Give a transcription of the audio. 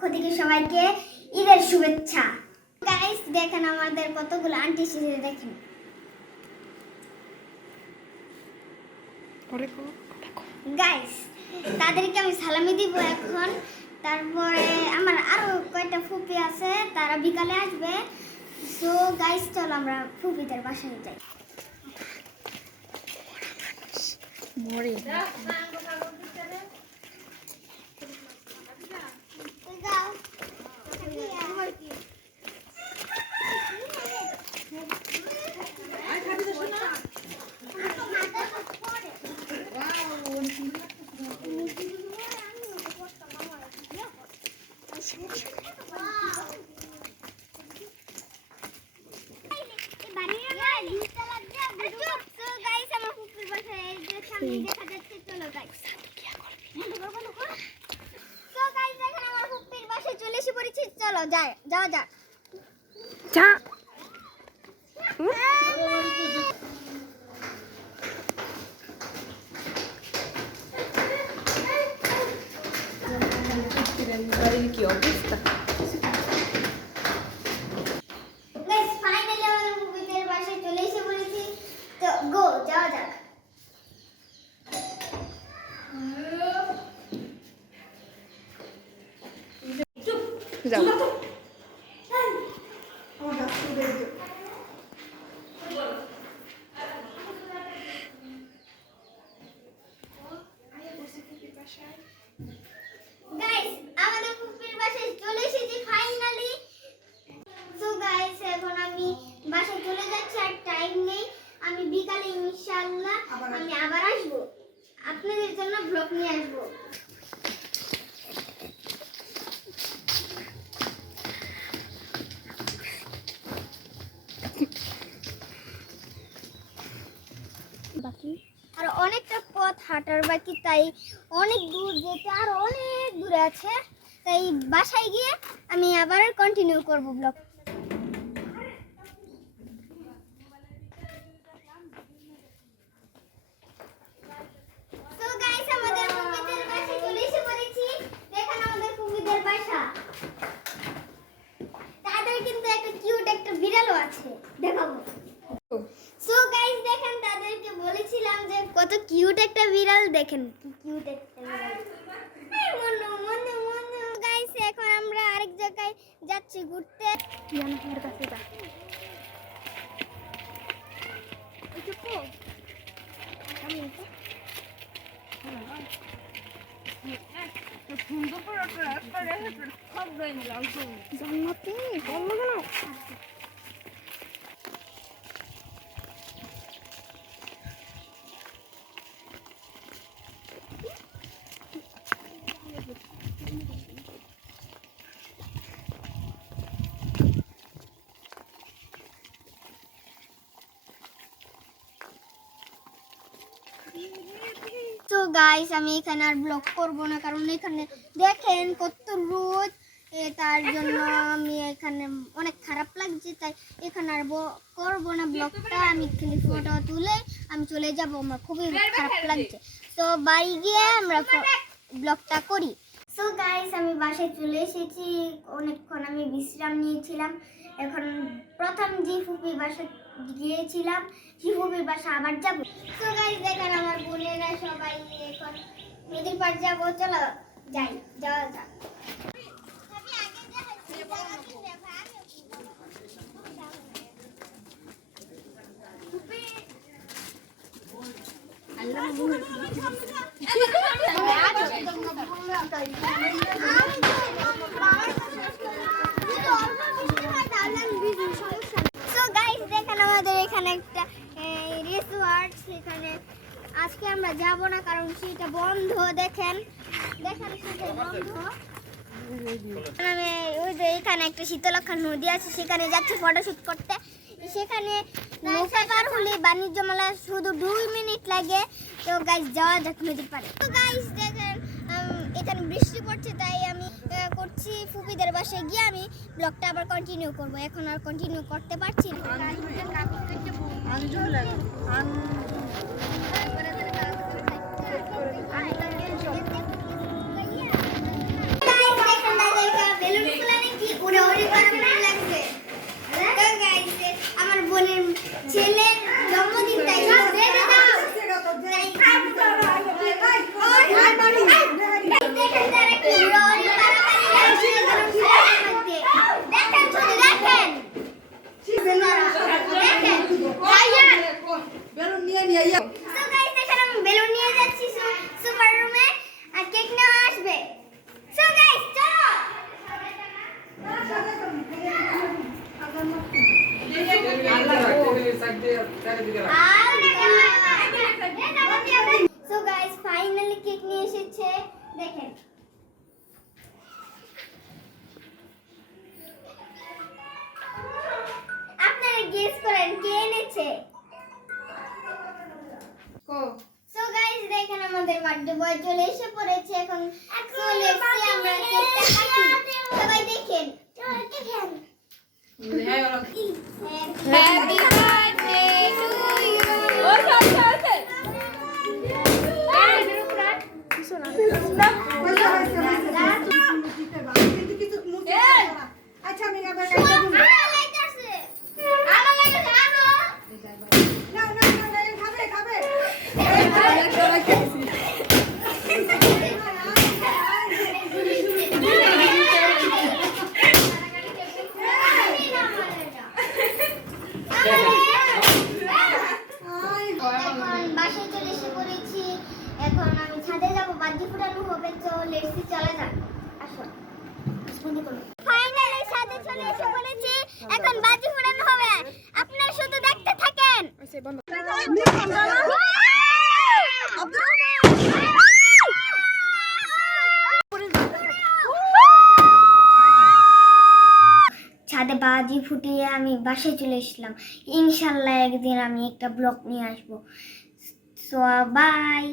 পক্ষ থেকে সবাইকে ঈদের শুভেচ্ছা। গাইস দেখেন আমাদের কতগুলো আন্টি এসেছে, দেখেন। গাইস তাদেরকে আমি সালামি দিব এখন। তারপরে আমার আরো কয়েকটা ফুপি আছে, তারা বিকালে আসবে। সো গাইস চলো আমরা ফুপিদের বাসায় যাই। মরে চলো যাই, যাওয়া যাক। যা কি অবস্থা। গাইস ফাইনালি আমাদের ফুপিদের বাসায় চলে এসে পড়েছি। তো গো যাওয়া যাক। যাও গাইস আমাদের ফুপির বাসায় চলে এসেছি ফাইনালি। সো গাইস এখন আমি বাসায় চলে যাচ্ছি, আর টাইম নেই। আমি বিকালে ইনশাআল্লাহ আমি আবার আসব, আপনাদের জন্য ব্লগ নিয়ে আসব। বাকি আর অনেকটা পথ হাঁটার বাকি, তাই অনেক দূর যেতে, আর অনেক দূরে আছে। তাই বাসায় গিয়ে আমি আবার কন্টিনিউ করব ব্লগ। সো গাইস আমাদের ফুপিদের বাসায় চলে এসে পড়েছি। দেখেন আমাদের ফুপিদের বাসা। তাদের কিন্তু একটা কিউট একটা বিড়ালও আছে, দেখাবো। সো গাইস দেখেন তাদেরকে বলেছিলাম যে কত কিউট একটা বিড়াল, দেখেন কি কিউট একটা বিড়াল। এই মনু মনু মনু। গাইস এখন আমরা আরেক জায়গায় যাচ্ছি ঘুরতে। জানার কাছে যা চুপো আমি তো জান্নাতি বললো কেন। তো গাইস আমি এখানে আর ব্লগ করব না, কারণ এখানে দেখেন কত রোদ। তার জন্য আমি এখানে অনেক খারাপ লাগছে, তাই এখানে আর করব না ব্লগটা। আমি খালি ফটো তুলে আমি চলে যাব, আমার খুবই খারাপ লাগছে। তো বাড়ি গিয়ে আমরা ব্লগটা করি। সো গাইস আমি বাসায় চলে এসেছি, অনেকক্ষণ আমি বিশ্রাম নিয়েছিলাম। এখন প্রথম যে ফুপির বাসা গিয়েছিলাম, সেই ফুপির বাসা আবার যাব। সো গাইস দেখেন আমার বোনেরা সবাই এখন নদীর পাড় যাবো, চলো যাই, যাওয়া যাক। সো গাইস দেখেন আমাদের এখানে একটা রিসোর্ট, সেখানে আজকে আমরা যাব না কারণ সেটা বন্ধ। দেখেন দেখেন সেটা বন্ধ। আমি ওই যে এখানে একটা শীতলক্ষা নদী আছে, সেখানে যাচ্ছি ফটোশুট করতে। সেখানে নৌকা পার হলে বাণিজ্য মেলা শুধু 2 মিনিট লাগে। তো গাইস যাওয়া যাক নদীর পাড়ে। তো গাইস দেখেন এখানে বৃষ্টি পড়ছে, তাই আমি করছি ফুপিদের বাসায় গিয়ে আমি ব্লগটা আবার কন্টিনিউ করব। এখন আর কন্টিনিউ করতে পারছি না। সো গাইস ফাইনালি কেক নিয়ে এসেছে দেখেন আপনারা গেস করেন কে এনেছে সো গাইস দেখেন আমাদের বার্থডে বয় চলে এসে পড়েছে এখন চলে এসেছে আমরা কেকটা কাটি সবাই দেখেন দেখেন হ্যাপি বার্থডে টু ইউ কিছু না আচ্ছা আমি আবার খাবে খাবে এখন বাসায় চলে এসে পড়েছি এখন আমি ছাদে যাবো বাজি ফুটানো হবে তো লেটসি চলে যাক আসো ফাইনালি ছাদে চলে এসে পড়েছি এখন বাজি ফুটানো হবে আপনারা শুধু দেখতে থাকেন বন্ধ ছাদে বাজি ফুটিয়ে আমি বাসায় চলে এসেছিলাম ইনশাল্লাহ একদিন আমি একটা ব্লগ নিয়ে আসবো সো বাই